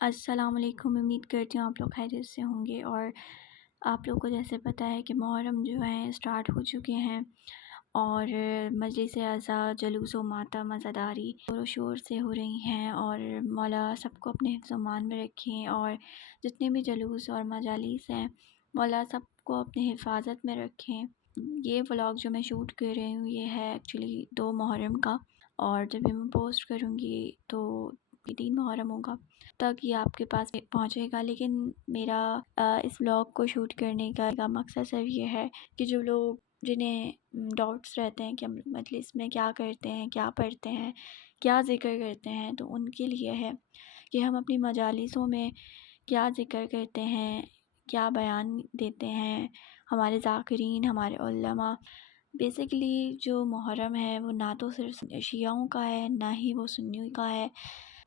अस्सलाम वालेकुम। उम्मीद करती हूँ आप लोग खैरियत से होंगे। और आप लोग को जैसे पता है कि मुहर्रम जो है स्टार्ट हो चुके हैं और मजलिस अज़ा, जुलूस व मातम, अज़ादारी ज़ोर शोर से हो रही हैं। और मौला सबको अपने हिफ्ज़ अमान में रखें। और जितने भी जुलूस और मजालिस हैं, मौला सबको अपनी हिफाजत में रखें। ये व्लॉग जो मैं शूट कर रही हूँ ये है एक्चुअली 2 मुहर्रम का, और जब भी मैं पोस्ट करूँगी तो 3 मुहर्रम होगा तक ये आपके पास पहुँचेगा। लेकिन मेरा इस व्लॉग को शूट करने का मकसद सिर्फ ये है कि जो लोग जिन्हें डाउट्स रहते हैं कि हम मजलिस में क्या करते हैं, क्या पढ़ते हैं, क्या ज़िक्र करते हैं, तो उनके लिए है कि हम अपनी मजालिसों में क्या ज़िक्र करते हैं, क्या बयान देते हैं हमारे ज़ाकिरीन, हमारे उलमा। बेसिकली जो मुहर्रम है वो ना तो सिर्फ शियाओं का है, ना ही वो सुन्नियों का है।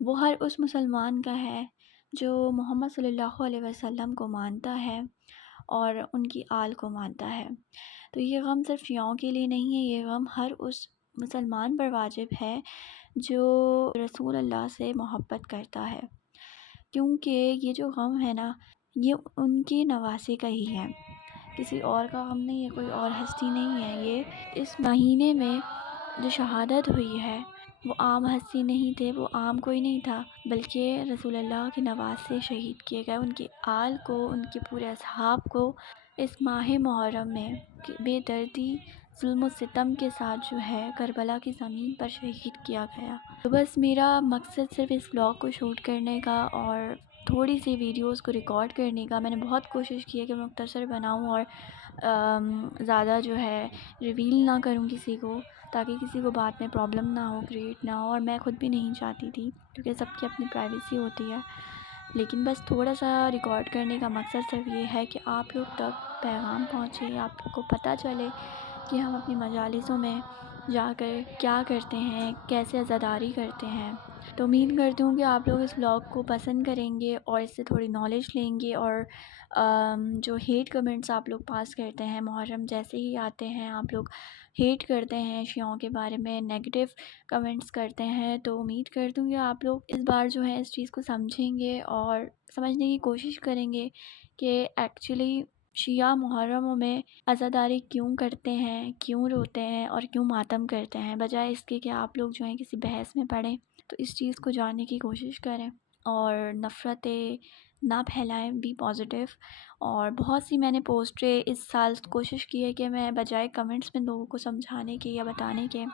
वो हर उस मुसलमान का है जो मोहम्मद सल्लल्लाहु अलैहि वसल्लम को मानता है और उनकी आल को मानता है। तो ये गम सिर्फ शियाओं के लिए नहीं है, ये गम हर उस मुसलमान पर वाजिब है जो रसूल अल्लाह से मोहब्बत करता है। क्योंकि ये जो गम है ना, ये उनके नवासे का ही है, किसी और का गम नहीं है, कोई और हस्ती नहीं है। ये इस महीने में जो शहादत हुई है वो आम हस्ती नहीं थे, वो आम कोई नहीं था, बल्कि रसूलुल्लाह के नवासे शहीद किए गए। उनके आल को, उनके पूरे असहाब को इस माह मुहर्रम में बेदर्दी, जुल्म सितम के साथ जो है करबला की ज़मीन पर शहीद किया गया। तो बस मेरा मकसद सिर्फ इस व्लॉग को शूट करने का और थोड़ी सी वीडियोस को रिकॉर्ड करने का। मैंने बहुत कोशिश की है कि मुख्तसर बनाऊं और ज़्यादा जो है रिवील ना करूं किसी को, ताकि किसी को बाद में प्रॉब्लम ना हो, क्रिएट ना हो। और मैं ख़ुद भी नहीं चाहती थी, क्योंकि सबकी अपनी प्राइवेसी होती है। लेकिन बस थोड़ा सा रिकॉर्ड करने का मकसद सिर्फ ये है कि आप लोग तक पैगाम पहुँचे, आप लोग को पता चले कि हम अपनी मजालिसों में जाकर क्या करते हैं, कैसे अज़ादारी करते हैं। तो उम्मीद करती हूँ कि आप लोग इस व्लॉग को पसंद करेंगे और इससे थोड़ी नॉलेज लेंगे। और जो हेट कमेंट्स आप लोग पास करते हैं, मुहर्रम जैसे ही आते हैं आप लोग हेट करते हैं, शियाओं के बारे में नेगेटिव कमेंट्स करते हैं, तो उम्मीद करती हूँ कि आप लोग इस बार जो है इस चीज़ को समझेंगे और समझने की कोशिश करेंगे कि एक्चुअली शिया मुहर्रमों में अज़ादारी क्यों करते हैं, क्यों रोते हैं और क्यों मातम करते हैं, बजाय इसके कि आप लोग जो हैं किसी बहस में पड़ें। तो इस चीज़ को जानने की कोशिश करें और नफ़रतें ना फैलाएं, बी पॉजिटिव। और बहुत सी मैंने पोस्टें इस साल कोशिश की है कि मैं बजाय कमेंट्स में लोगों को समझाने के या बताने के,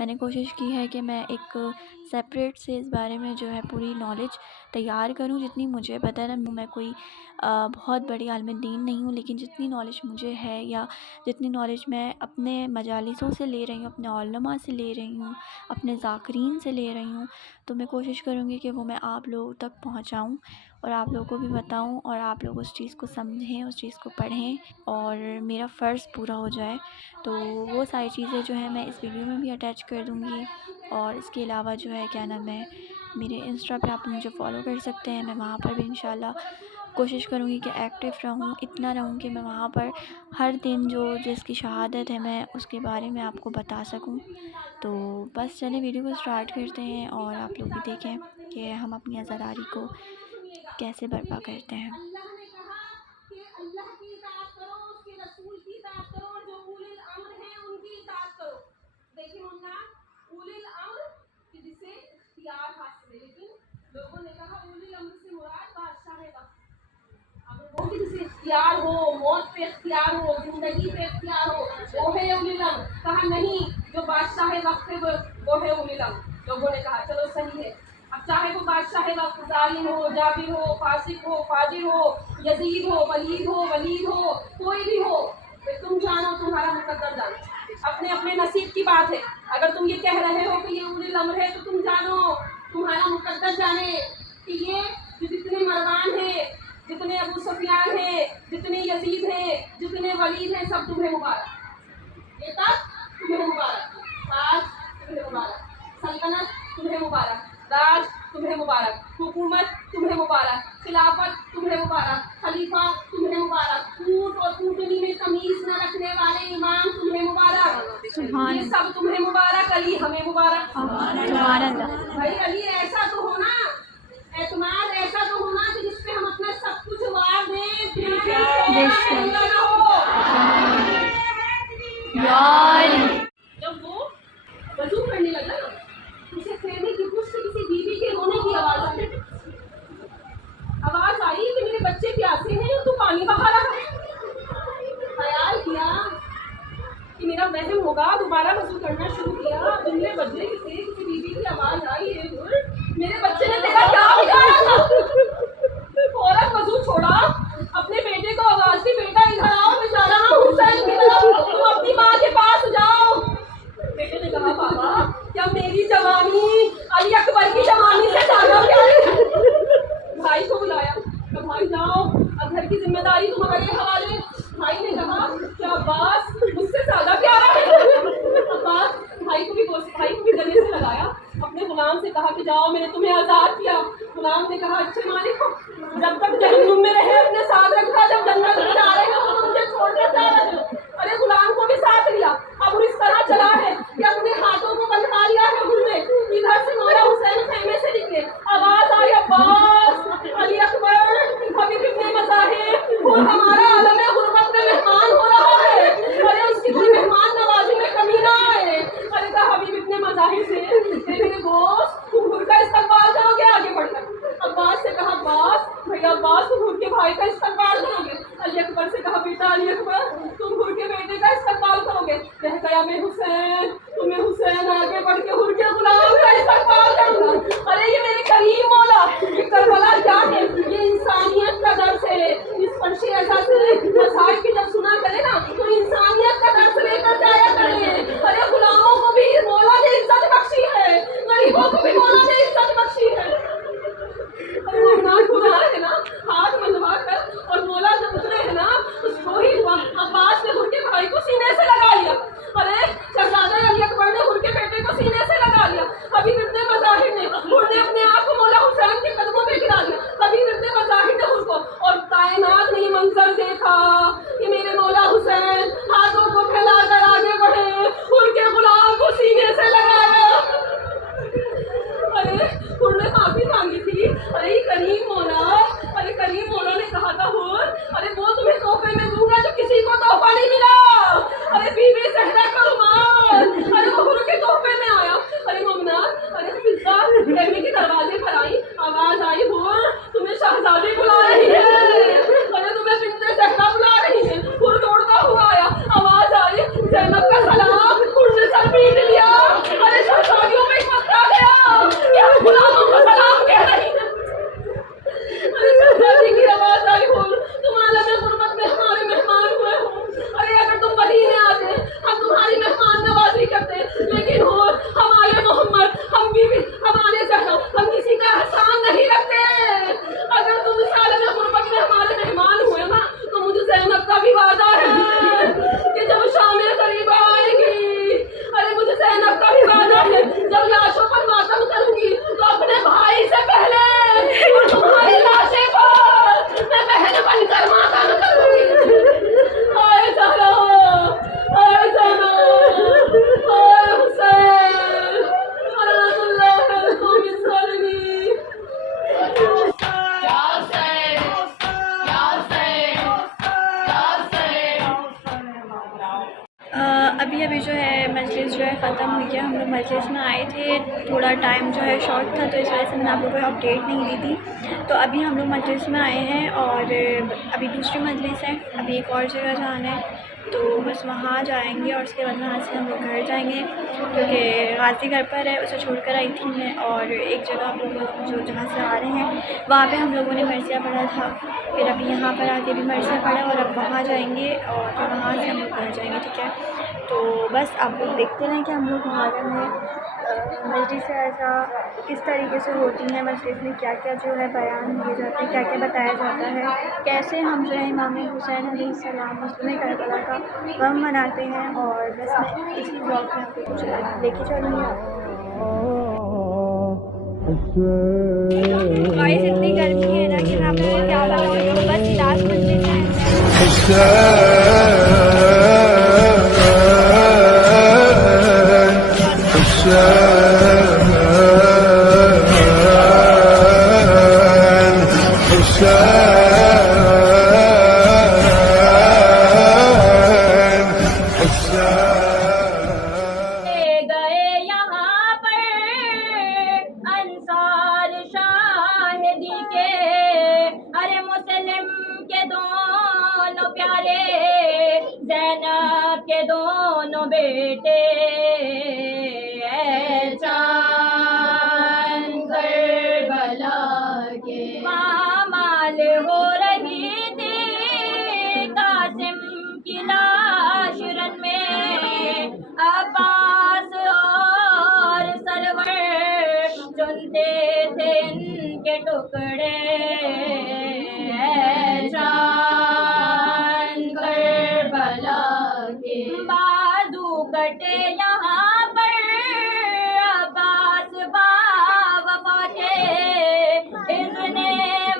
मैंने कोशिश की है कि मैं एक सेपरेट से इस बारे में जो है पूरी नॉलेज तैयार करूं। जितनी मुझे पता है ना, मैं कोई बहुत बड़ी आलिम दीन नहीं हूँ, लेकिन जितनी नॉलेज मुझे है या जितनी नॉलेज मैं अपने मजालिसों से ले रही हूँ, अपने उलमा से ले रही हूँ, अपने ज़ाकिरीन से ले रही हूँ, तो मैं कोशिश करूँगी कि वो मैं आप लोगों तक पहुँचाऊँ और आप लोगों को भी बताऊँ और आप लोग उस चीज़ को समझें, उस चीज़ को पढ़ें और मेरा फ़र्ज़ पूरा हो जाए। तो वो सारी चीज़ें जो है मैं इस वीडियो में भी अटैच कर दूँगी। और इसके अलावा जो है क्या नाम है, मेरे इंस्टा पे आप मुझे फॉलो कर सकते हैं। मैं वहाँ पर भी इंशाल्लाह कोशिश करूँगी कि एक्टिव रहूँ, इतना रहूँ कि मैं वहाँ पर हर दिन जो जिसकी शहादत है मैं उसके बारे में आपको बता सकूँ। तो बस चलें वीडियो को स्टार्ट करते हैं और आप लोग भी देखें कि हम अपनी आज़ादारी को कैसे बर्पा करते हैं। देखिए मुन्ना, उलिल अम्र कि जिसे इख्तियार हासिल है, लेकिन लोगों ने कहा उलिल अम्र से मुराद बादशाह वक्त। अब वो भी जिसे इख्तियार हो, मौत पे इख्तियार हो, जिंदगी पे इख्तियार हो, वो है उलिल अम्र। कहा नहीं, जो बादशाह वक्त है वो है उलिल अम्र। लोगों ने कहा चलो सही है। अब चाहे वो बादशाह वक्त जालिम हो, जाबिर हो, फासिक हो, फाजिर हो, यजीद हो, वलीद हो, कोई भी हो, तुम जानो, तुम्हारा मुकद्दर जानो। अपने अपने नसीब की बात है। अगर तुम ये कह रहे हो कि ये उलिल अम्र है, तो तुम जानो, तुम्हारा मुकद्दर जाने कि ये जो जितने मरवान हैं, जितने अबू सुफियान हैं, जितने यजीद हैं, जितने वलीद हैं, सब तुम्हें मुबारक। ये तब तुम्हें मुबारक, ताज तुम्हें मुबारक, सल्तनत तुम्हें मुबारक, राज तुम्हें मुबारक, हुकूमत तुम्हें मुबारक, खिलाफत तुम्हें मुबारक, खलीफा तुम्हें मुबारक, ऊँट और ऊँटनी में तमीज न रखने वाले इमाम तुम्हें मुबारक। ये सब तुम्हें मुबारक। अली हमें मुबारक। भाई अली ऐसा तो हो ना, एतमाद ऐसा यार जब वो वजू करने लगा ना, उसे कहने की मुझ से किसी बीवी के रोने की आवाज आई कि मेरे बच्चे प्यासे हैं और तू पानी बहा रहा है। ख्याल किया कि मेरा वहम होगा, दोबारा वजू करना शुरू किया। जुमले बदले से किसी बीवी की आवाज आई है, मेरे बच्चे ने तेरा क्या बिगाड़ा था? फौरन वजू छोड़ा, अपने बेटे को आवाज दी, बेटा इधर आओ, मैं जा रहा हूँ हुसैन की तरफ, तुम अपनी माँ के पास जाओ। बेटे ने कहा पापा, क्या मेरी जवानी अली अकबर की जवानी से ज्यादा प्यारी है? भाई को बुलाया, तो भाई जाओ, अब घर की जिम्मेदारी तुम्हारे हवाले। भाई ने कहा क्या अब्बास मुझसे ज्यादा प्यारा है? अब्बास भाई को भी गले से लगाया, अपने गुलाम से कहा कि जाओ, मैंने तुम्हें आजाद किया। गुलाम ने कहा अच्छे मालिक, जब तक जहन्नुम में रहे अपने साथ रखा, जब जन्नत में जा रहे हो तो मुझे छोड़कर जा रहे हो। अरे गुलाम को भी साथ लिया, अब इस तरह चला है कि अपने हाथों को बंधा लिया है उनने। इधर से मौला हुसैन खेमे से निकले, आवाज आई अब्बास अली अकबर अभी कितने मज़ाहिर वो हमारा आलम गुरबत में मेहमान हो रहा है। अरे उसकी कोई मेहमान नवाजी में कमी ना आए। अरे कहा अभी कितने मज़ाहिर से मेरे दोस्त तुम हुर का इस्तेमाल करोगे आगे बढ़कर। अब्बास से कहा अब्बास भैया अब्बास तुम हुर के भाई का इस्तेमाल करोगे। अली अकबर से कहा बेटा अली अकबर तुम हुर के बेटे का इस्तेमाल करोगे। रह गया मैं हुसैन, तुम्हें हुसैन आगे बढ़ के हुर के गुलाम का इस्तेमाल करूंगा। अरे ये मेरे करीम मौला, ये करबला क्या है? ये इंसानियत का दर्स है। इस फर्श ऐसा से मसाइब की जब सुना करे ना तो इंसानियत का दर्स लेकर जाया करें। अरे गुलामों को भी मौला ने इज्जत बख्शी है, गरीबों को भी मौला ने इज्जत बख्शी है। अरे वो नाक खुदा है ना, हाथ मंडवा कर और मौला जब उतरे है ना, उसको ही अब्बास ने हुर के भाई को सीने से लगा लिया। अरे शहजादा अली अकबर ने हुर के बेटे को सीने से लगा लिया। अभी कितने मज़ाहिर ने हुर ने अपने आप को मौला हुसैन के कदमों में गिरा दिया। कभी कितने मज़ाहिर ने हुर को, और कायनात ने ये मंजर देखा कि मेरे मौला हुसैन हाथों को फैलाकर आगे बढ़े, हुर के गुलाम को सीने से लगाया। अरे हुर ने माफी मांगी थी। अरे करीम मौला, अरे करीम मौला ने कहा था हुर, अरे वो तुम्हें तोहफे में दूंगा जो किसी को तोहफा नहीं मिला। अरे बीवी सहरा का रुमाल, अरे वो हुर के तोहफे में आया। अरे मोमिना, अरे फिजा कहने के दरवाजे पर आई, आवाज आई हुर तुम्हें शहजादी बुला रही है। अरे तुम्हें बिन्ते सहरा बुला रही है। हुर दौड़ता हुआ आया, आवाज आई ज़ैनब का सलाम। हुर ने सर पीट लिया। अरे शहजादियों में वक्त आ गया कि हम गुलामों को सलाम कह रही है। अरे शहजादी की आवाज आई हुर तुम आलम गुरबत में हमारे मेहमान हुए हो। अरे अगर तुम मदीने आते हम तुम्हारी मेहमान नवाजी करते, लेकिन हुर हमारे मोहम्मद हम भी हमारे जहरा हम किसी का एहसान नहीं रखते। अगर तुम इस आलम गुरबत में हमारे मेहमान हुए ना तो मुझे ज़ैनब का भी वादा है कि जब शामें करीब आएगी, अरे मुझे ज़ैनब का भी वादा है जब लाशों पर मातम करूंगी तो अपने भाई से पहले और तुम्हारी लाशें पर मैं बहन बनकर मातम करूंगी। हाय ज़हरा, हाय ज़ैनब, हाय हुसैन, अल्लाह अलैहि सल्लमी। अभी जो है मजलिस जो है ख़त्म हुई है। हम लोग मजलिस में आए थे, थोड़ा टाइम जो है शॉर्ट था तो इस वजह से मैंने आप लोगों को अपडेट नहीं दी थी। तो अभी हम लोग मजलिस में आए हैं और अभी दूसरी मजलिस है, अभी एक और जगह जाना है तो बस वहाँ जाएंगे और उसके बाद वहाँ से हम लोग घर जाएंगे क्योंकि गाजी घर पर है, उसे छोड़कर आई थी मैं। और एक जगह हम लोग जो जहाँ से आ रहे हैं वहाँ पे हम लोगों ने मरसिया पढ़ा था, फिर अभी यहाँ पर आके भी मरसिया पढ़ा और अब वहाँ जाएंगे और फिर वहाँ से हम लोग घर जाएंगे। ठीक है, तो बस आप लोग देखते रहें कि हम लोग मुहर्रम में मजलिस ऐसा किस तरीके से होती है, मजलिस में क्या क्या जो है बयान दिए जाते हैं, क्या क्या बताया जाता है, कैसे हम जो है इमाम हुसैन अलैहिस्सलाम मज़लूम करबला का गम मनाते हैं। और बस मैं इसी ब्लॉग में आपको कुछ लेके चलूँगी। गाइस इतनी गर्मी है ना कि मैं आपको क्या बताऊँ, बस लास्ट मजलिस दोनों बेटे चांद करबला के पामाल हो रही थी कासिम की लाश रन में अब्बास और सरवर चुनते थे इनके टुकड़े चांद करबला के बाजू कटे यहाँ पर अब्बास बावफा थे इतने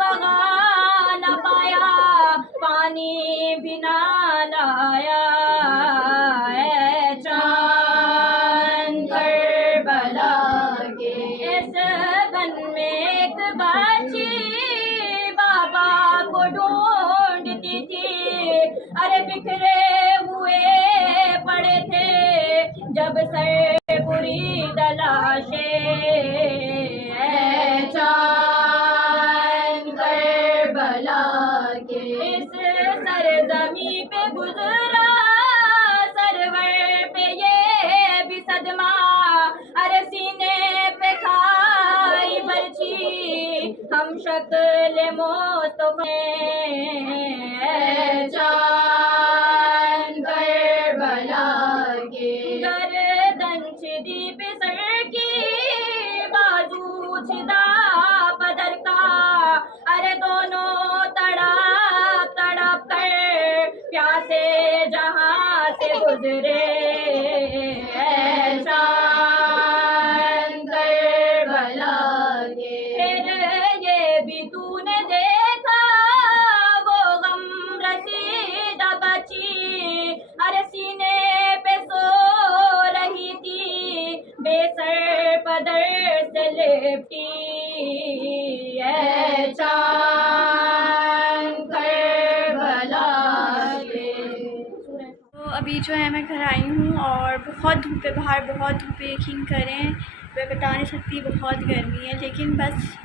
वगा न पाया पानी भी ना लाया चांद करबला के इस बन में एक बच्ची बाबा को ढूंढती थी अरे बिखरे हुए पड़े थे जब सर पूरी तलाशे चांद करबला के इस सरजमी पे गुजरा सरवर पे ये भी सदमा अरे सीने पे खाई बर्छी हम शक्ल मुस्तफे चांद करबला के गर्दन छिदी पे सर की बाजू छिदा बदर का अरे दोनों तड़प तड़प कर प्यासे जहां से गुजरे चांद करबला के फिर ये भी तूने देखा वो गम रसीदा बची अरे सीने पे सो रही थी बेसर पदर से लिपटी चांद करबला के। तो अभी जो है मैं घर आई हूँ और बहुत धूप है बाहर, बहुत धूप है, यकीन करें मैं बता नहीं सकती, बहुत गर्मी है। लेकिन बस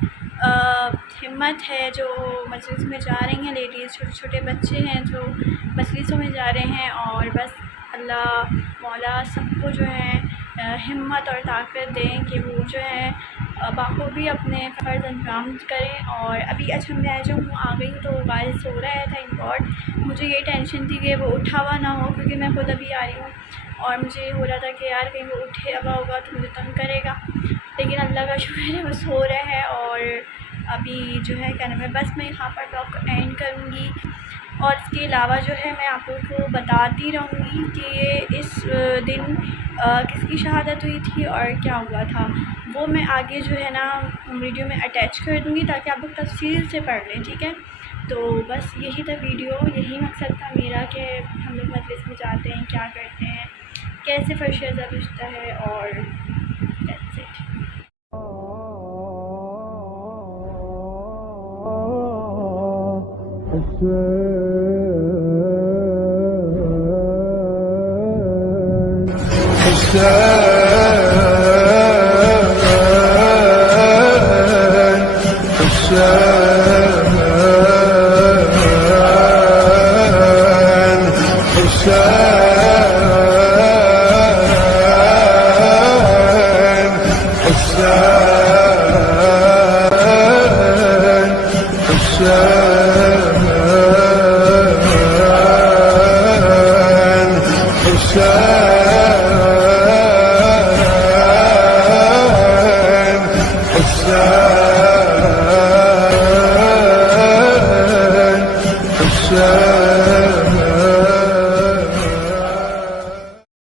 हिम्मत है जो मजलिस में जा रही हैं लेडीज़, छोटे छोटे बच्चे हैं जो मजलिसों में जा रहे हैं और बस अल्लाह मौला सबको जो है हिम्मत और ताकत दें कि वो जो है बाखूबी अपने फ़र्ज़ अंजाम करें। और अभी अच्छा मैं जो हूँ आ गई तो गाइस सो रहा है, थैंक गॉड। मुझे ये टेंशन थी कि वो उठा हुआ ना हो क्योंकि मैं खुद अभी आ रही हूँ और मुझे हो रहा था कि यार कहीं वो उठे हुआ होगा तो मुझे तंग करेगा, लेकिन अल्लाह का शुक्र है वो सो रहा है। और अभी जो है क्या नाम है, बस मैं यहाँ पर ब्लॉग को एंड करूँगी और इसके अलावा जो है मैं आप लोगों को बताती रहूँगी कि इस दिन किसकी शहादत हुई थी और क्या हुआ था, वो मैं आगे जो है ना वीडियो में अटैच कर दूँगी ताकि आप लोग तफसील से पढ़ लें, ठीक है। तो बस यही था वीडियो, यही मकसद था मेरा कि हम लोग मजलिस में जाते हैं, क्या करते हैं, कैसे फर्शेज़ा बिछता है और that's it। Hussein,